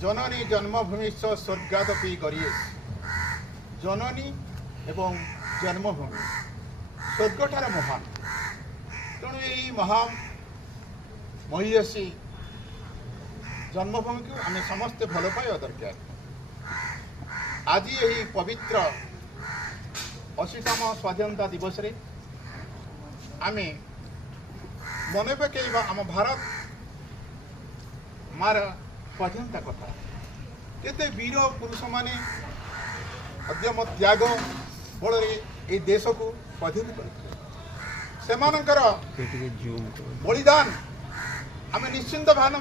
जननी जन्मभूमि स्वर्गादपि गरीयसी जननी एवं जन्मभूमि स्वर्गठार महान तेणु यही महान महिषी जन्मभूमि को आम समस्ते भल पाइबा दरकार। आज यही पवित्र 80तम स्वाधीनता दिवस रे आम मन पकईबा आम भारत मार स्वाधीनता कथा केते वीर पुरुष माने अद्यम त्याग बल ये देश को स्वाधीन कर बलिदान आम निश्चिंत भान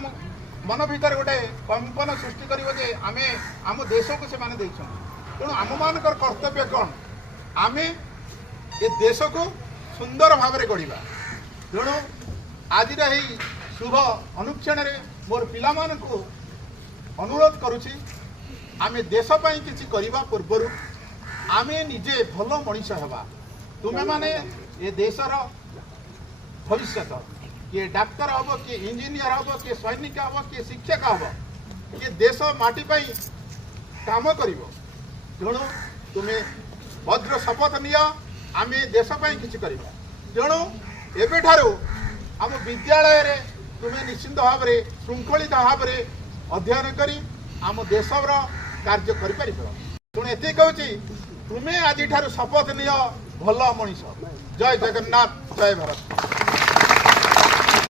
मन भीतर गोटे कंपन सृष्टि करे आमे आम देश को से तेणु आम मान कर्तव्य कौन आम ये देश को सुंदर भाव में गढ़ा। तेणु आज शुभ अनुक्षण मोर पिला को अनुरोध करुछि आमे देशपाई किसी करने पूर्वर आमे निजे भल मनीष हवा। तुम्हें माने ये देशर भविष्य किए डाक्तर हम किए इंजीनियर हम किए सैनिक हम किए शिक्षक हम किए देश माटी काम कर तेणु तुम्हें भद्र शपथ निया आम देशपाई किसी कर तेणु एबेठारू आम विद्यालय रे तुम्हें निश्चिंत भाव में श्रृंखलित भाव में अध्ययन करी आम देशर कार्य कर तेणु ये कहूँ तुम्हें आज शपथ निय भल मनीष। जय जगन्नाथ जय भारत।